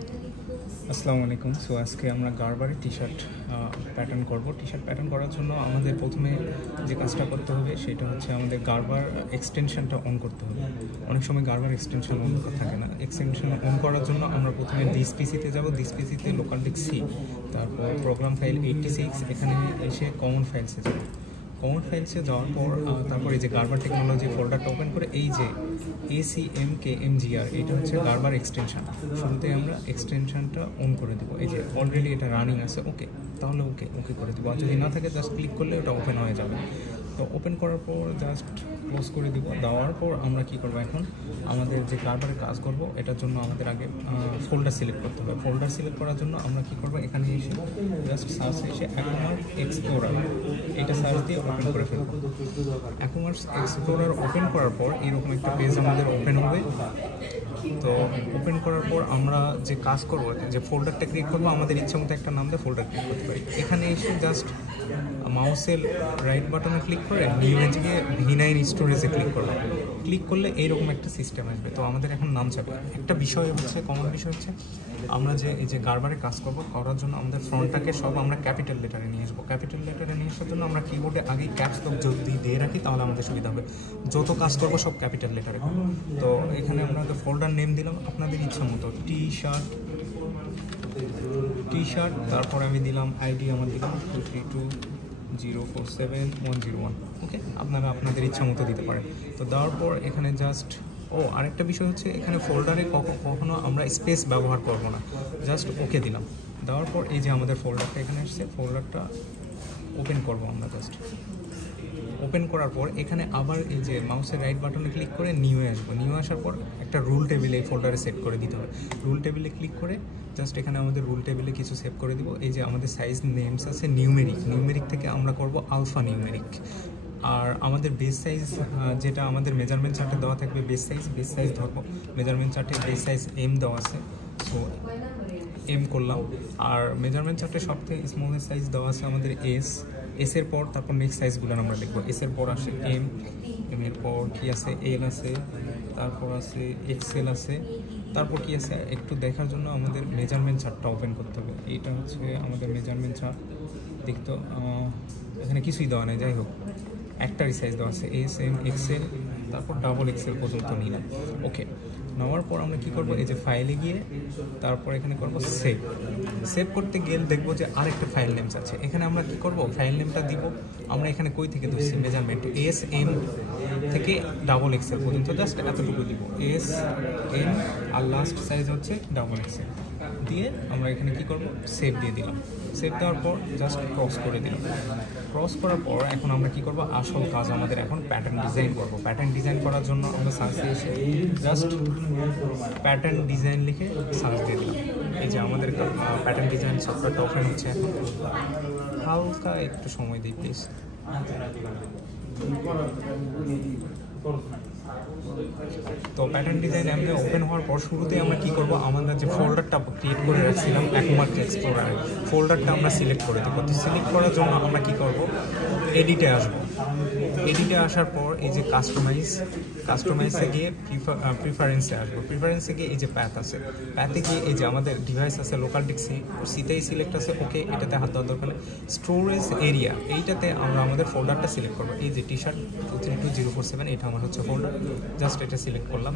আসসালামু আলাইকুম। সো আজকে আমরা গার্বারে টি শার্ট প্যাটার্ন করব। টি শার্ট প্যাটার্ন করার জন্য আমাদের প্রথমে যে কাজটা করতে হবে সেটা হচ্ছে আমাদের গার্বার এক্সটেনশনটা অন করতে হবে। অনেক সময় গার্বার এক্সটেনশন অন থাকে না। এক্সটেনশন অন করার জন্য আমরা প্রথমে ডিসপিসিতে যাব। ডিসপিসিতে লোকাল ডিস্ক সি, তারপর প্রোগ্রাম ফাইল 86, এখানে এসে কমন ফাইলসে যাব। কমন ফাইলসে যাওয়ার পর তারপরে এই যে গার্বার টেকনোলজি ফোল্ডারটা ওপেন করে এই যে ACMKMGR, এটা হচ্ছে গার্বার এক্সটেনশন। শুরুতে আমরা এক্সটেনশনটা অন করে দেবো। এই যে অলরেডি এটা রানিং আছে, ওকে, তাহলে ওকে ওকে করে দেবো। আর যদি না থাকে জাস্ট ক্লিক করলে ওটা ওপেন হয়ে যাবে। তো ওপেন করার পর জাস্ট ক্লোজ করে দিব। দেওয়ার পর আমরা কি করব, এখন আমাদের যে গার্বারে কাজ করব এটার জন্য আমাদের আগে ফোল্ডার সিলেক্ট করতে হবে। ফোল্ডার সিলেক্ট করার জন্য আমরা কি করব, এখানে এসে জাস্ট সার্চে এসে অ্যাকুমার্স এক্সপ্লোরার এটা সার্চ দিয়ে ওপেন করে ফেলবো। অ্যাকুমার্স এক্সপ্লোরার ওপেন করার পর এরকম একটা পেজ আমাদের ওপেন হবে। তো ওপেন করার পর আমরা যে কাজ করব, যে ফোল্ডারটা ক্রিয়েট করবো, আমাদের ইচ্ছা মতো একটা নাম দিয়ে ফোল্ডার ক্রিয়েট করতে পারি। এখানে এসে জাস্ট মাউসের রাইট বাটনে ক্লিক করে নিউ এজে V9 স্টোরেজে ক্লিক করবো। ক্লিক করলে এইরকম একটা সিস্টেম আসবে। তো আমাদের এখন নাম চাবে। একটা বিষয় হচ্ছে, কমন বিষয় হচ্ছে, আমরা যে এই যে গার্বারে কাজ করবো করার জন্য আমাদের ফ্রন্টটাকে সব আমরা ক্যাপিটাল লেটারে নিয়ে আসবো। ক্যাপিটাল লেটারে নিয়ে আসার জন্য আমরা কিবোর্ডে আগেই ক্যাপস লক যদি দিয়ে রাখি তাহলে আমাদের সুবিধা হবে। যত কাজ করবো সব ক্যাপিটাল লেটারে। তো এখানে আমরা ফোল্ডার নেম দিলাম আপনাদের ইচ্ছা মতো, টি শার্ট, তারপরে আমি দিলাম আইডি, আমার দিলাম 232047101। ওকে, আপনারা আপনাদের ইচ্ছা মতো দিতে পারেন। তো দেওয়ার পর এখানে জাস্ট আরেকটা বিষয় হচ্ছে, এখানে ফোল্ডারে কখনো আমরা স্পেস ব্যবহার করব না, জাস্ট ওকে দিলাম। দেওয়ার পর এই যে আমাদের ফোল্ডারটা এখানে এসেছে, ফোল্ডারটা ওপেন করব আমরা। জাস্ট ওপেন করার পর এখানে আবার এই যে মাউসের রাইট বাটনে ক্লিক করে নিউয়ে আসবো। নিউ আসার পর একটা রুল টেবিলে এই ফোল্ডারে সেট করে দিতে হবে। রুল টেবিলে ক্লিক করে জাস্ট এখানে আমাদের রুল টেবিলে কিছু সেভ করে দিব। এই যে আমাদের সাইজ নেমস আছে নিউমেরিক থেকে আমরা করব আলফা নিউমেরিক। আর আমাদের বেস সাইজ যেটা আমাদের মেজারমেন্ট চার্টে দেওয়া থাকবে, বেস সাইজ ধরবো। মেজারমেন্ট চার্টে বেস সাইজ M দেওয়া আছে, সো M করলাম। আর মেজারমেন্ট চার্টে সবথেকে স্মলের সাইজ দেওয়া আছে আমাদের এস এর পর তারপর নেক্সট সাইজগুলো আমরা লিখবো। এস এর পর আসে এম এর পর কি আছে, এল আছে, তারপর আছে XL আছে, তারপর কি আছে একটু দেখার জন্য আমাদের মেজারমেন্ট চার্টটা ওপেন করতে হবে। এইটা হচ্ছে আমাদের মেজারমেন্ট চার্ট। দেখতো এখানে কিছুই দেওয়া নেই, যাই হোক একটারই সাইজ দেওয়া আছে SM XL, তারপর XXL পর্যন্ত নিলাম। ওকে, নেওয়ার পর আমরা কী করবো, এই যে ফাইলে গিয়ে তারপর এখানে করবো সেভ করতে গেলে দেখবো যে আরেকটা ফাইল নেমস আছে। এখানে আমরা কি করব, ফাইল নেমটা দিব আমরা এখানে কই থেকে ধরছি, মেজারমেন্ট SM থেকে XXL পর্যন্ত, জাস্ট এতটুকু দিব, SM আর লাস্ট সাইজ হচ্ছে XXL দিয়ে আমরা এখানে কি করব, সেভ দিয়ে দিলাম। সেভ দেওয়ার পর জাস্ট ক্রস করে দিলাম। ক্রস করার পর এখন আমরা কি করব, আসল কাজ আমাদের এখন প্যাটার্ন ডিজাইন করব। প্যাটার্ন ডিজাইন করার জন্য আমরা সার্চে এসে জাস্ট প্যাটার্ন ডিজাইন লিখে সার্চ দিয়ে দিলাম। এই যে আমাদের প্যাটার্ন ডিজাইন সফটওয়্যারটা ওপেন হচ্ছে। এখন হালকা একটু সময় দিই প্লিজ। তো প্যাটার্ন ডিজাইন এমনি ওপেন হওয়ার পর শুরুতেই আমরা কী করবো, আমাদের যে ফোল্ডারটা ক্রিয়েট করে রাখছিলাম অ্যাকুমার্স এক্সপ্লোরারে, ফোল্ডারটা আমরা সিলেক্ট করে দেবো। তো সিলেক্ট করার জন্য আমরা কী করবো, এডিটে আসবো। এডিটে আসার পর এই যে কাস্টমাইজে গিয়ে প্রিফারেন্সে আসবো। প্রিফারেন্সে গিয়ে এই যে প্যাথ আছে, প্যাথে গিয়ে এই যে আমাদের ডিভাইস আছে লোকাল ডিস্ক সিতেই সিলেক্ট আছে, ওকে, এটাতে হাত দেওয়ার দরকার নেই। স্টোরেজ এরিয়া এইটাতে আমরা আমাদের ফোল্ডারটা সিলেক্ট করবো। এই যে টি শার্ট 232047 এটা আমার হচ্ছে ফোল্ডার, জাস্ট এটা সিলেক্ট করলাম।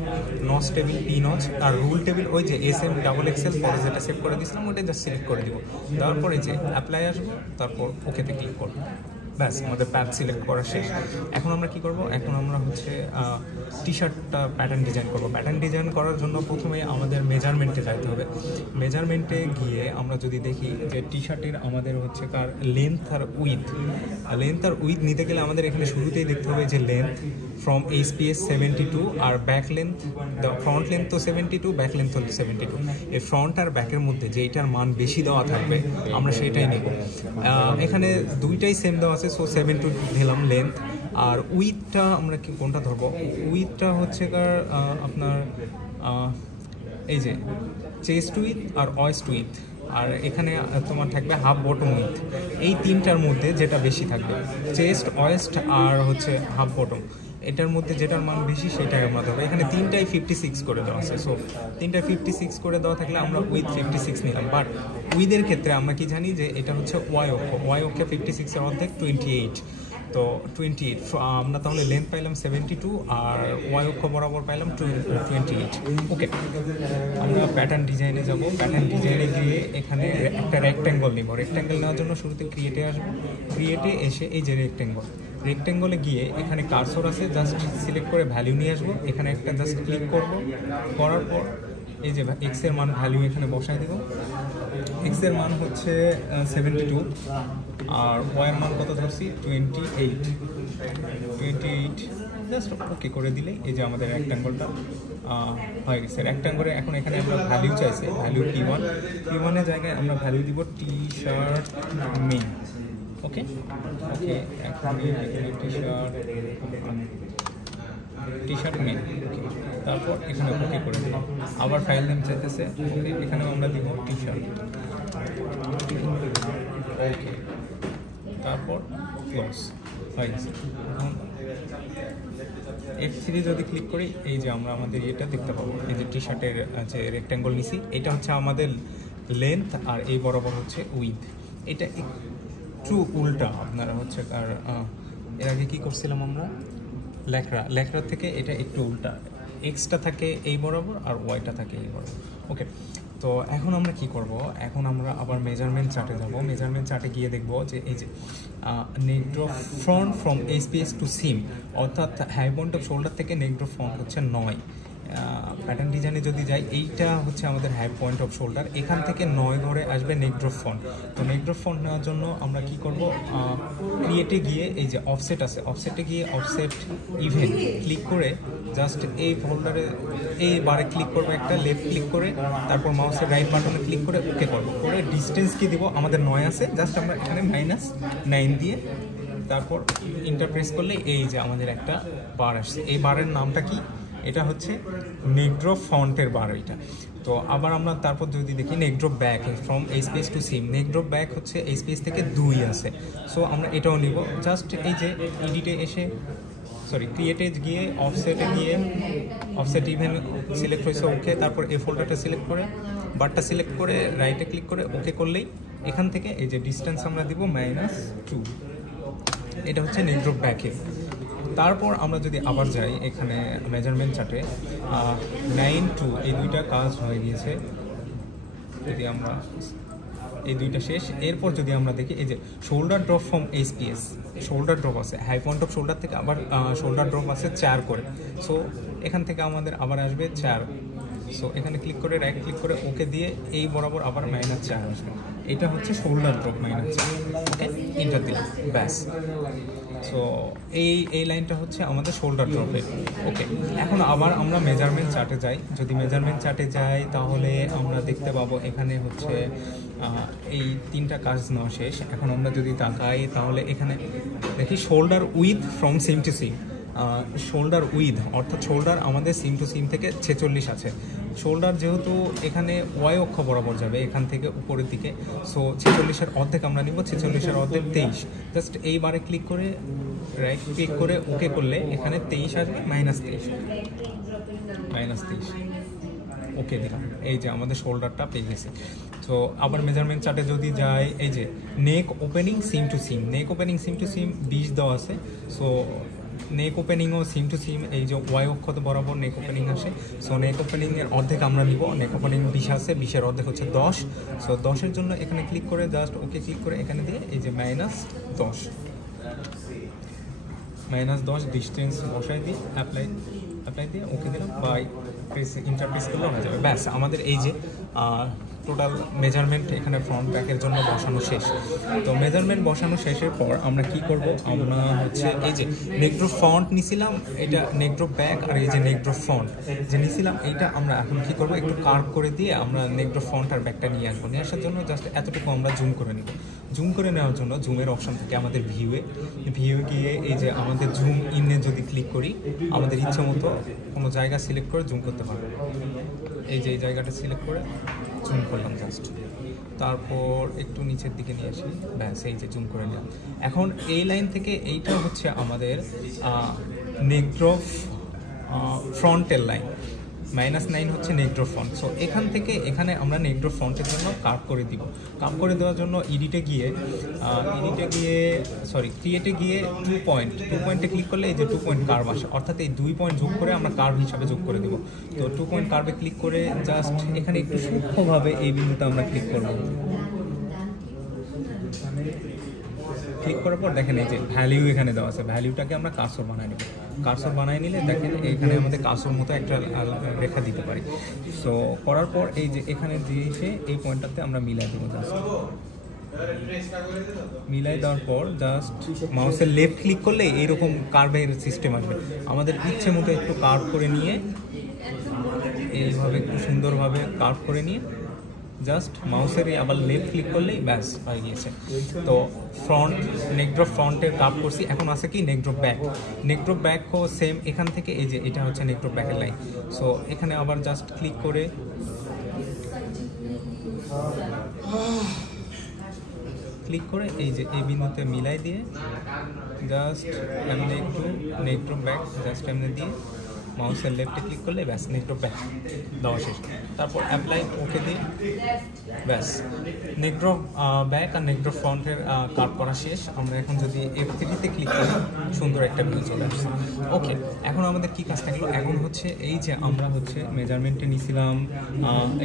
নচ টেবিল P নচ আর রুল টেবিল ওই যে SM XXL পরে যেটা সেভ করে দিয়েছিলাম ওইটা জাস্ট সিলেক্ট করে দিব। তারপর এই যে অ্যাপ্লাই আসবো, তারপর ওকেতে ক্লিক করবো। ব্যাস, আমাদের প্যাথ সিলেক্ট করা শেষ। এখন আমরা কি করব, এখন আমরা হচ্ছে টি শার্টটা প্যাটার্ন ডিজাইন করব। প্যাটার্ন ডিজাইন করার জন্য প্রথমে আমাদের মেজারমেন্টে যাইতে হবে। মেজারমেন্টে গিয়ে আমরা যদি দেখি যে টি শার্টের আমাদের হচ্ছে কার লেন্থ আর উইথ নিতে গেলে আমাদের এখানে শুরুতেই দেখতে হবে যে লেন্থ ফ্রম HPS 72 আর ব্যাক লেন্থ, ফ্রন্ট লেন্থ তো 72, ব্যাক লেন্থ হলো 72। এই ফ্রন্ট আর ব্যাকের মধ্যে যে এইটার মান বেশি দেওয়া থাকবে আমরা সেটাই নেব। এখানে দুইটাই সেম দেওয়া আছে, সো 72 দিলাম লেন্থ। আর উইথটা আমরা কি কোনটা ধরবো, উইথটা হচ্ছে আপনার এই যে চেস্ট উইথ আর ওয়েস্ট উইথ, আর এখানে তোমার থাকবে হাফ বটম উইথ। এই তিনটার মধ্যে যেটা বেশি থাকবে, চেস্ট, ওয়েস্ট আর হচ্ছে হাফ বটম, এটার মধ্যে যেটার মান বেশি সেটাই আমরা দেবো। এখানে তিনটাই 56 করে দেওয়া আছে, সো তিনটায় 56 করে দেওয়া থাকলে আমরা উইথ 56 নিলাম। বাট উইথের ক্ষেত্রে আমরা কি জানি যে এটা হচ্ছে ওয়াই অক্ষে 56-এর অর্ধেক 28, তো 28 আমরা তাহলে লেন্থ পাইলাম 72 আর ওয়াই অক্ষ বরাবর পাইলাম 28। ওকে, আমরা প্যাটার্ন ডিজাইনে যাব। প্যাটার্ন ডিজাইনে গিয়ে এখানে একটা রেক্ট্যাঙ্গল নিব। রেক্ট্যাঙ্গল নেওয়ার জন্য শুরুতে ক্রিয়েটে আসবো, ক্রিয়েটে এসে এই যে রেক্ট্যাঙ্গলে গিয়ে এখানে কার্সর আছে, জাস্ট সিলেক্ট করে ভ্যালু নিয়ে আসবো। এখানে একটা জাস্ট ক্লিক করব, করার পর এই যে এক্সের মান ভ্যালু এখানে বসাই দেব। এক্সের মান হচ্ছে 72 আর ওয়াইয়ের মান কত ধরছি 28। জাস্ট ওকে করে দিলে এই যে আমাদের রেক্ট্যাঙ্গলটা হয়ে গেছে। রেক্ট্যাঙ্গলে এখন এখানে আমরা ভ্যালু চাইছে, ভ্যালু P1-এর জায়গায় আমরা ভ্যালু দিব টি-শার্ট মেন। ওকে, এখন টি-শার্ট মেন। তারপর এখানে ওকে করে দেব। আবার ফাইল নেম চাইতেছে, ওকে, এখানেও আমরা দিব টি-শার্ট। ওকে, তারপর ক্লোজ হয়ে গেছে। এখন F3 যদি ক্লিক করি এই যে আমরা আমাদের এটা দেখতে পাবো, এই যে টি-শার্টের যে রেক্ট্যাঙ্গল নিছি এটা হচ্ছে আমাদের লেন্থ আর এই বরাবর হচ্ছে উইথ। এটা একটু উল্টা আপনারা হচ্ছে, আর এর আগে কী করছিলাম আমরা, লেখরার থেকে এটা একটু উল্টা, এক্সটা থাকে এই বরাবর আর ওয়াইটা থাকে এই বরাবর। ওকে, তো এখন আমরা কি করব, এখন আমরা আবার মেজারমেন্ট চার্টে যাব। মেজারমেন্ট চার্টে গিয়ে দেখব যে এই যে neck drop front from SPS to seam, অর্থাৎ হাই পয়েন্ট অফ শোল্ডার থেকে নেক ড্রপ ফ্রন্ট হচ্ছে 9। প্যাটার্ন ডিজাইনে যদি যাই এইটা হচ্ছে আমাদের হাই পয়েন্ট অফ শোল্ডার, এখান থেকে 9 ধরে আসবে নেক ড্রপ ফ্রন্ট। তো নেক ড্রপ ফ্রন্ট নেওয়ার জন্য আমরা কি করব, ক্রিয়েটে গিয়ে এই যে অফসেট আছে, অফসেটে গিয়ে অফসেট ইভেন ক্লিক করে জাস্ট এই ফোল্ডারে এই বারে ক্লিক করবো, একটা লেফট ক্লিক করে তারপর মাউসের রাইট বাটনে ক্লিক করে ওকে করবো। করে ডিস্টেন্স কি দিব, আমাদের 9 আছে, জাস্ট আমরা এখানে -9 দিয়ে তারপর ইন্টার প্রেস করলে এই যে আমাদের একটা বার আসছে। এই বারের নামটা কি, এটা হচ্ছে নেক ড্রপ ফন্টের বার এটা। তো আবার আমরা তারপর যদি দেখি neck drop back from SPS to seam, neck drop back হচ্ছে এসপিএস থেকে 2 আছে, সো আমরা এটাও নিব। জাস্ট এই যে এডিটে এসে ক্রিয়েটে গিয়ে অফসেটে গিয়ে অফসেট ইভেন সিলেক্ট হয়েছে, ওকে, তারপর এই ফোল্ডারটা সিলেক্ট করে বারটা সিলেক্ট করে রাইটে ক্লিক করে ওকে করলেই এখান থেকে এই যে ডিস্টেন্স আমরা দিব -2। এটা হচ্ছে নেক ড্রপ ব্যাকের। তারপর আমরা যদি আবার যাই এখানে মেজারমেন্ট চার্টে 9 to এই দুইটা কাজ হয়ে গিয়েছে। যদি আমরা এই দুইটা শেষ, এরপর যদি আমরা দেখি এই যে shoulder drop from SPS, shoulder drop আছে হাই পয়েন্ট অফ শোল্ডার থেকে, আবার শোল্ডার ড্রপ আছে 4 করে। সো এখান থেকে আমাদের আবার আসবে 4। সো এখানে ক্লিক করে রাইট ক্লিক করে ওকে দিয়ে এই বরাবর আবার -4 আসবে। এটা হচ্ছে শোল্ডার ড্রপ -4। ওকে, ইন্টার দিলাম, ব্যাস। সো এই লাইনটা হচ্ছে আমাদের শোল্ডার ড্রপের। ওকে, এখন আবার আমরা মেজারমেন্ট চার্টে যাই। যদি মেজারমেন্ট চার্টে যাই তাহলে আমরা দেখতে পাবো এখানে হচ্ছে এই 3টা কাজ নেওয়া শেষ। এখন আমরা যদি তাকাই তাহলে এখানে দেখি shoulder width from seam to seam, shoulder width অর্থাৎ শোল্ডার আমাদের সিম টু সিম থেকে 46 আছে। শোল্ডার যেহেতু এখানে ওয়াই অক্ষ বরাবর যাবে এখান থেকে উপরের দিকে, সো 46-এর অর্ধেক আমরা নিব, 46-এর অর্ধেক 23। জাস্ট এইবারে ক্লিক করে রাইট ক্লিক করে ওকে করলে এখানে 23 আসবে, -23। ওকে দিলাম, এই যে আমাদের শোল্ডারটা পেয়ে গেছে। সো আবার মেজারমেন্ট চার্টে যদি যাই, এই যে নেক opening SIM to seam, neck opening SIM to সিম 20 দেওয়া আছে। সো নেক ওপেনিংও সিম টু সিম এই যে ওয়াই অক্ষতে বরাবর নেক ওপেনিং আসে। সো নেক ওপেনিংয়ের অর্ধেক আমরা নিব, নেক ওপেনিং 20 আছে, 20-এর অর্ধেক হচ্ছে 10। সো 10-এর জন্য এখানে ক্লিক করে জাস্ট ওকে ক্লিক করে এখানে দিয়ে এই যে -10 ডিস্টেন্স বসাই দিয়ে অ্যাপ্লাই দিয়ে ওকে দিলাম, বা ইন্টার প্রেস করলে হয়ে যাবে। ব্যাস, আমাদের এই যে টোটাল মেজারমেন্ট এখানে ফ্রন্ট ব্যাকের জন্য বসানো শেষ। তো মেজারমেন্ট বসানো শেষের পর আমরা কি করব, আমরা হচ্ছে এই যে নেক ড্রপ ফ্রন্ট নিছিলাম, এটা নেক ড্রপ ব্যাক, আর এই যে নেক ড্রপ ফ্রন্ট যে নিছিলাম এইটা আমরা এখন কি করব, একটু কার্ভ করে দিয়ে আমরা নেক ড্রপ ফ্রন্ট আর ব্যাকটা নিয়ে আসবো। নিয়ে আসার জন্য জাস্ট এতটুকু আমরা জুম করে নিব। জুম করে নেওয়ার জন্য জুমের অপশন থেকে আমাদের ভিউয়ে গিয়ে এই যে আমাদের জুম ইনে যদি ক্লিক করি আমাদের ইচ্ছে মতো কোনো জায়গা সিলেক্ট করে জুম করতে পারবো। এই যে এই জায়গাটা সিলেক্ট করে জুম করলাম জাস্ট, তারপর একটু নিচের দিকে নিয়ে আসি, ব্যাস এই যে জুম করে নিলাম। এখন এই লাইন থেকে এইটা হচ্ছে আমাদের নেকড্রফ ফ্রন্টের লাইন, -9 হচ্ছে নেকড্রফ ফ্রন্ট। সো এখান থেকে এখানে আমরা নেকড্রফ ফ্রন্টের জন্য কার্ভ করে দিব। কার্ভ করে দেওয়ার জন্য ক্রিয়েটে গিয়ে ক্রিয়েটে গিয়ে 2 পয়েন্টে ক্লিক করলে এই যে 2 পয়েন্ট কার্ভ আসে, অর্থাৎ এই 2 পয়েন্ট যোগ করে আমরা কার্ভ হিসাবে যোগ করে দেবো। তো 2 পয়েন্ট কার্ভে ক্লিক করে জাস্ট এখানে একটু সূক্ষ্মভাবে এই বিন্দুতে আমরা ক্লিক করব। ক্লিক করার পর দেখেন এই যে ভ্যালিউ এখানে দেওয়া আছে, ভ্যালিউটাকে আমরা কার্সর বানাই নেব। কার্সর বানিয়ে নিলে দেখেন এখানে আমাদের কার্সর মতো একটা রেখা দিতে পারি। সো করার পর এই যে এখানে দিয়ে এসে এই পয়েন্টটাতে আমরা মিলাই দেবো। জাস্ট মিলাই দেওয়ার পর জাস্ট মাউসের লেফট ক্লিক করলে এইরকম কার্ভের সিস্টেম আসবে। আমাদের ইচ্ছে মতো একটু কার্ভ করে নিয়ে এইভাবে একটু সুন্দরভাবে কার্ভ করে নিয়ে জাস্ট মাউসের আবার লেফট ক্লিক করলেই ব্যাস হয়ে গিয়েছে। তো ফ্রন্ট নেকড্রপ ফ্রন্টের কার্ভ করছি। এখন আছে কি নেকড্রপ ব্যাকও সেম। এখান থেকে এই যে এটা হচ্ছে নেকড্রপ ব্যাকের লাইন। সো এখানে আবার জাস্ট ক্লিক করে এই যে এই বিন্দুতে মিলাই দিয়ে জাস্ট এমনি একটু নেকড্রপ ব্যাক জাস্ট এমনি দিয়ে মাউসের লেফটে ক্লিক করলে ব্যাস নেকড্রপ ব্যাক দেওয়া শেষ। তারপর অ্যাপ্লাই ওকে দিয়ে ব্যাস নেকড্রপ ব্যাক আর নেকড্রপ ফ্রন্টের কার্ভ করা শেষ। আমরা এখন যদি F3-তে ক্লিক করি সুন্দর একটা ভিউ চলে আসছে। ওকে, এখন আমাদের কি কাজ থাকলো? এখন হচ্ছে এই যে আমরা হচ্ছে মেজারমেন্টে নিয়েছিলাম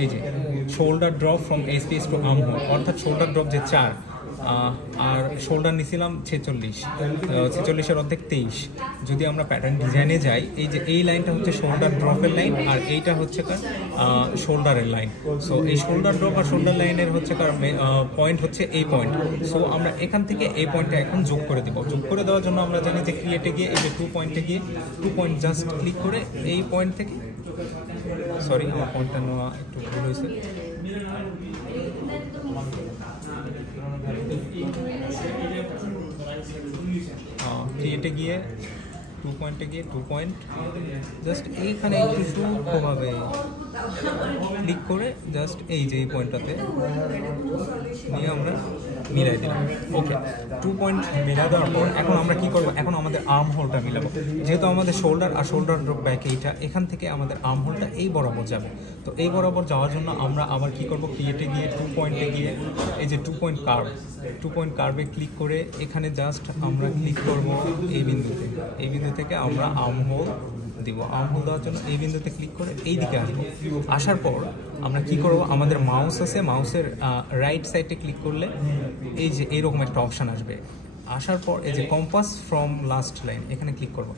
এই যে shoulder drop from SPS to armhole, অর্থাৎ শোল্ডার ড্রপ যে 4 আর শোল্ডার নিয়েছিলাম 46-এর অর্ধেক 23। যদি আমরা প্যাটার্ন ডিজাইনে যাই, এই যে এই লাইনটা হচ্ছে শোল্ডার ড্রপের লাইন আর এইটা হচ্ছে কার শোল্ডারের লাইন। সো এই শোল্ডার ড্রপ আর শোল্ডার লাইনের হচ্ছে কার পয়েন্ট হচ্ছে এই পয়েন্ট। সো আমরা এখান থেকে এই পয়েন্টটা এখন যোগ করে দেবো। যোগ করে দেওয়ার জন্য আমরা জানি যে ক্রিয়েটে গিয়ে এই যে 2 পয়েন্টে গিয়ে 2 পয়েন্ট জাস্ট ক্লিক করে এই পয়েন্ট থেকে আমার পয়েন্টটা নেওয়া একটু ভুল হয়েছে। ক্রিয়েটে গিয়ে 2 পয়েন্টে গিয়ে 2 পয়েন্ট জাস্ট এইখানে একটু সূক্ষ্মভাবে ক্লিক করে জাস্ট এই যে এই পয়েন্টটাতে নিয়ে আমরা মিলাই দিলাম। ওকে, 2 পয়েন্ট মিলাই দেওয়ার পর এখন আমরা কি করব? এখন আমাদের আর্ম হোলটা মিলাবো। যেহেতু আমাদের শোল্ডার আর শোল্ডার ড্রপ ব্যাক এইটা, এখান থেকে আমাদের আর্ম হোলটা এই বরাবর যাবে। তো এই বরাবর যাওয়ার জন্য আমরা আবার কি করব? ক্রিয়েটে গিয়ে 2 পয়েন্টে গিয়ে এই যে 2 পয়েন্ট কার্ভে ক্লিক করে এখানে জাস্ট আমরা ক্লিক করব এই বিন্দুতে। এই বিন্দু থেকে আমরা আর্ম হোল দিব। আর্ম হোল দেওয়ার জন্য এই বিন্দুতে ক্লিক করে এই দিকে আসবো। আসার পর আমরা কি করব? আমাদের মাউস আছে, মাউসের রাইট সাইডে ক্লিক করলে এই যে এইরকম একটা অপশান আসবে। আসার পর এই যে কম্পাস ফ্রম লাস্ট লাইন এখানে ক্লিক করব।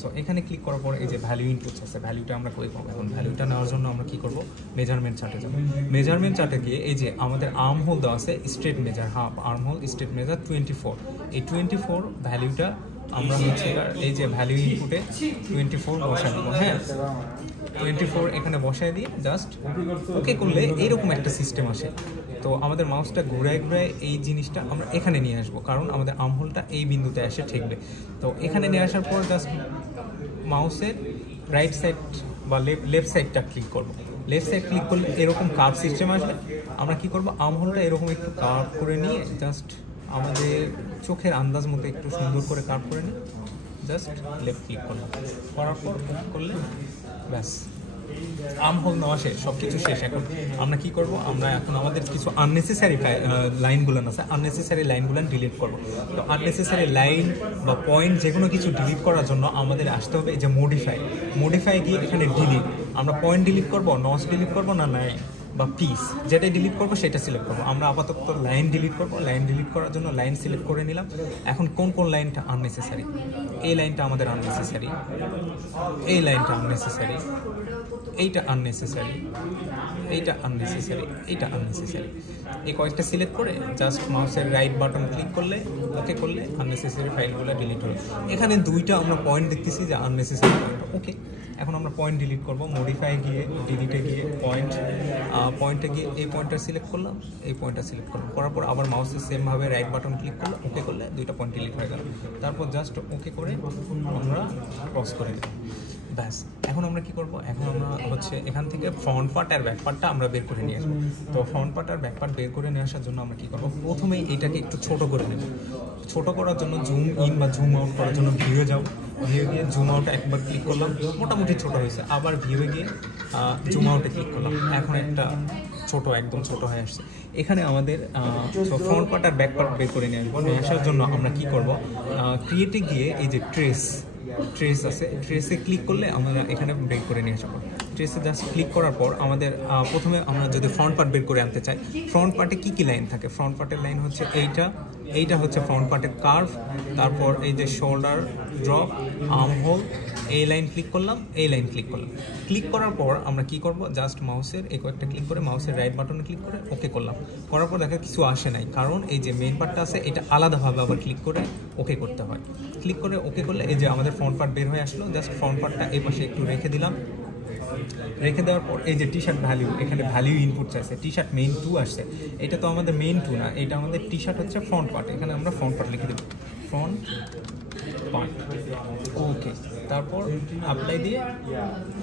সো এখানে ক্লিক করার পর এই যে ভ্যালিউ ইনপুটস আছে, ভ্যালিউটা আমরা কই পাবো? এখন ভ্যালিউটা নেওয়ার জন্য আমরা কি করব? মেজারমেন্ট চার্টে যাব। মেজারমেন্ট চার্টে গিয়ে এই যে আমাদের আর্ম হোল দেওয়া আছে straight measure, arm whole straight measure 24। এই 24 ভ্যালিউটা আমরা হচ্ছে এই যে ভ্যালিউ ইনপুটে 24 বসাই দেবো। হ্যাঁ, 24 এখানে বসায় দিয়ে জাস্ট ওকে করলে এইরকম একটা সিস্টেম আসে। তো আমাদের মাউসটা ঘুরায় এই জিনিসটা আমরা এখানে নিয়ে আসবো, কারণ আমাদের আর্ম হোলটা এই বিন্দুতে এসে ঠেকবে। তো এখানে নিয়ে আসার পর জাস্ট মাউসের রাইট সাইড বা লেফট সাইডটা ক্লিক করবো। লেফট সাইড ক্লিক করলে এরকম কার্ভ সিস্টেম আসবে। আমরা কি করবো? আর্ম হোলটা এরকম একটু কার্ভ করে নিয়ে জাস্ট আমাদের চোখের আন্দাজ মতো একটু সুন্দর করে কার্ভ করে নিই। জাস্ট লেফট ক্লিক করলাম, করার পর করলে ব্যাস আর্ম হোল নেওয়া শেষ, সব কিছু শেষ। এখন আমরা কি করব? আমরা এখন আমাদের কিছু আননেসেসারি লাইনগুলো আছে, আননেসেসারি লাইনগুলো ডিলিট করব। তো আননেসেসারি লাইন বা পয়েন্ট যে কোনো কিছু ডিলিট করার জন্য আমাদের আসতে হবে এই যে মডিফাই গিয়ে এখানে ডিলিট। আমরা পয়েন্ট ডিলিট করব, নচ ডিলিট করব না লাইন বা পিস, যেটাই ডিলিট করবো সেটা সিলেক্ট করবো। আমরা আপাতত লাইন ডিলিট করবো। লাইন ডিলিট করার জন্য লাইন সিলেক্ট করে নিলাম। এখন কোন লাইনটা আননেসেসারি? এই লাইনটা আমাদের আননেসেসারি, এই লাইনটা আননেসেসারি, এইটা আননেসেসারি, এইটা আননেসেসারি, এইটা আননেসেসারি। এই কয়েকটা সিলেক্ট করে জাস্ট মাউসের রাইট বাটন ক্লিক করলে ওকে করলে আননেসেসারি ফাইলগুলো ডিলিট হবে। এখানে 2টা আমরা পয়েন্ট দেখতেছি যে আননেসেসারি পয়েন্ট। ওকে, এখন আমরা পয়েন্ট ডিলিট করবো। মডিফাই গিয়ে ডিলিটে গিয়ে পয়েন্টে গিয়ে এই পয়েন্টটা সিলেক্ট করলাম, এই পয়েন্টটা সিলেক্ট করলাম। করার পর আবার মাউসের সেমভাবে রাইট বাটন ক্লিক করলে ওকে করলে 2টা পয়েন্ট ডিলিট হয়ে গেল। তারপর জাস্ট ওকে করে আমরা ক্রস করে দিলাম। ব্যাস এখন আমরা কি করব, এখন আমরা হচ্ছে এখান থেকে ফ্রন্ট পার্ট আর ব্যাক পার্টটা আমরা বের করে নিয়ে আসবো। তো ফ্রন্ট পার্ট আর ব্যাক পার্ট বের করে নিয়ে আসার জন্য আমরা কি করব, প্রথমেই এটাকে একটু ছোট করে নেব। ছোট করার জন্য জুম ইন বা জুম আউট করার জন্য ভিউয়ে যাও, ভিউয়ে গিয়ে জুম আউটে একবার ক্লিক করলাম, মোটামুটি ছোট হয়েছে। আবার ভিউয়ে গিয়ে জুম আউটে ক্লিক করলাম, এখন একটা ছোট, একদম ছোট হয়ে আসছে। এখানে আমাদের ফ্রন্ট পার্ট আর ব্যাক পার্ট বের করে নিয়ে আসবো। নিয়ে আসার জন্য আমরা কি করব, ক্রিয়েটে গিয়ে এই যে ট্রেস আছে, ট্রেসে ক্লিক করলে আমরা এখানে বের করে নিয়ে আসবো। ট্রেসে জাস্ট ক্লিক করার পর আমাদের প্রথমে আমরা যদি ফ্রন্ট পার্ট বের করে আনতে চাই, ফ্রন্ট পার্টে কী কী লাইন থাকে? ফ্রন্ট পার্টের লাইন হচ্ছে এইটা হচ্ছে ফ্রন্ট পার্টের কার্ভ, তারপর এই যে শোল্ডার ড্রপ, আর্ম হোল, এই লাইন ক্লিক করলাম, এই লাইন ক্লিক করলাম। ক্লিক করার পর আমরা কি করব, জাস্ট মাউসের এই কয়েকটা ক্লিক করে মাউসের রাইট বাটনে ক্লিক করে ওকে করলাম। করার পর দেখা কিছু আসে নাই, কারণ এই যে মেইন পার্টটা আছে এটা আলাদাভাবে আবার ক্লিক করে ওকে করতে হয়। ক্লিক করে ওকে করলে এই যে আমাদের ফ্রন্ট পার্ট বের হয়ে আসলো। জাস্ট ফ্রন্ট পার্টটা এই পাশে একটু রেখে দিলাম। রেখে দেওয়ার পর এই যে টি শার্ট ভ্যালিউ, এখানে ভ্যালিউ ইনপুট চাইছে, টি শার্ট মেইন 2 আসছে। এটা তো আমাদের মেইন 2 না, এটা আমাদের টি শার্ট হচ্ছে ফ্রন্ট পার্ট। এখানে আমরা ফ্রন্ট পার্ট লিখে দেবো, ফ্রন্ট পার্ট, ওকে। তারপর অ্যাপ্লাই দিয়ে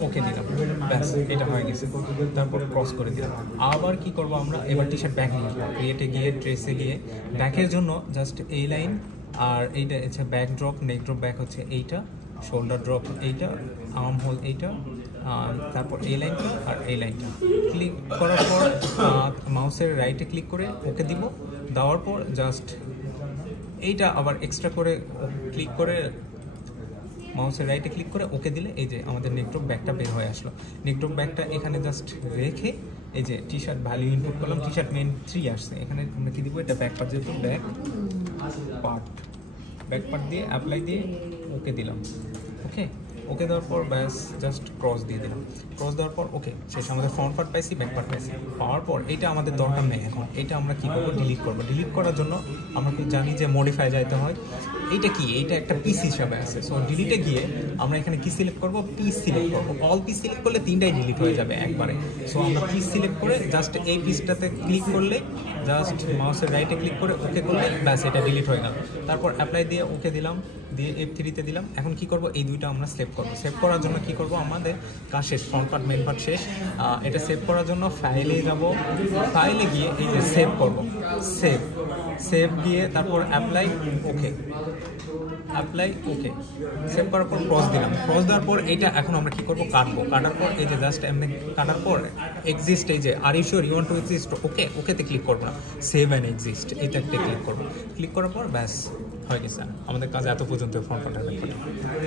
ওকে দিলাম, ব্যাস এটা হয়ে গেছে। তারপর ক্রস করে দিলাম। আবার কি করব আমরা, এবার টি শার্ট ব্যাক নিয়ে আসবো। ক্রিয়েটে গিয়ে ট্রেসে গিয়ে ব্যাকের জন্য জাস্ট এই লাইন আর এইটা হচ্ছে ব্যাক ড্রপ, নেক ড্রপ ব্যাক হচ্ছে এইটা, শোল্ডার ড্রপ এইটা, আর্ম হোল এইটা, তারপর এই লাইনটা আর এই লাইনটা। ক্লিক করার পর মাউসের রাইটে ক্লিক করে ওকে দিব। দেওয়ার পর জাস্ট এইটা আবার এক্সট্রা করে ক্লিক করে মাউসের রাইটে ক্লিক করে ওকে দিলে এই যে আমাদের নেকড্রপ ব্যাগটা বের হয়ে আসলো। নেকড্রপ ব্যাগটা এখানে জাস্ট রেখে এই যে টি শার্ট ভ্যালিউ ইনপুট করলাম, টি শার্ট মেন 3 আসছে। এখানে আমরা কি দিব, এটা ব্যাক পার্ট, যেহেতু ব্যাক পার্ট দিয়ে অ্যাপ্লাই দিয়ে ওকে দিলাম। ওকে দেওয়ার পর ব্যাস জাস্ট ক্রস দিয়ে দিলাম। ক্রস দেওয়ার পর ওকে শেষ, আমাদের ফ্রন্ট পার্ট পাইছি, ব্যাক পার্ট পাইছি। পাওয়ার পর এটা আমাদের দরকার নেই এখন, এটা আমরা কী করবো, ডিলিট করবো। ডিলিট করার জন্য আমরা কি জানি যে মডিফাই যাইতে হয়। এইটা কি, এইটা একটা পিস হিসাবে আছে। সো ডিলিটে গিয়ে আমরা এখানে কি সিলেক্ট করবো, পিস সিলেক্ট করবো। অল পিস সিলেক্ট করলে 3টাই ডিলিট হয়ে যাবে একবারে। সো আমরা পিস সিলেক্ট করে জাস্ট এই পিসটাতে ক্লিক করলে, জাস্ট মাউসের রাইটে ক্লিক করে ওকে করলে ব্যাস এটা ডিলিট হয়ে গেল। তারপর অ্যাপ্লাই দিয়ে ওকে দিলাম, দিয়ে F3-তে দিলাম। এখন কি করব, এই দুইটা আমরা সেভ করব। সেভ করার জন্য কি করব, আমাদের কাজ শেষ, ফ্রন্ট পার্ট মেন পার্ট শেষ। এটা সেভ করার জন্য ফাইলে যাব, ফাইলে গিয়ে এই যে সেভ করব, সেভ দিয়ে তারপর অ্যাপ্লাই ওকে, সেভ করার পর ক্রস দিলাম। ক্রস দেওয়ার পর এইটা এখন আমরা কি করব, কাটবো। কাটার পর এই যে জাস্ট এমনি কাটার পর এক্সিস্ট, এই যে are you sure you want to exist, ওকেতে ক্লিক করবো না, সেভ অ্যান্ড এক্সিস্ট এইটাতে ক্লিক করবো। ক্লিক করার পর ব্যাস হয়ে গেছে, আমাদের কাজ এত পর্যন্ত ফ্রন্ট পার্ট।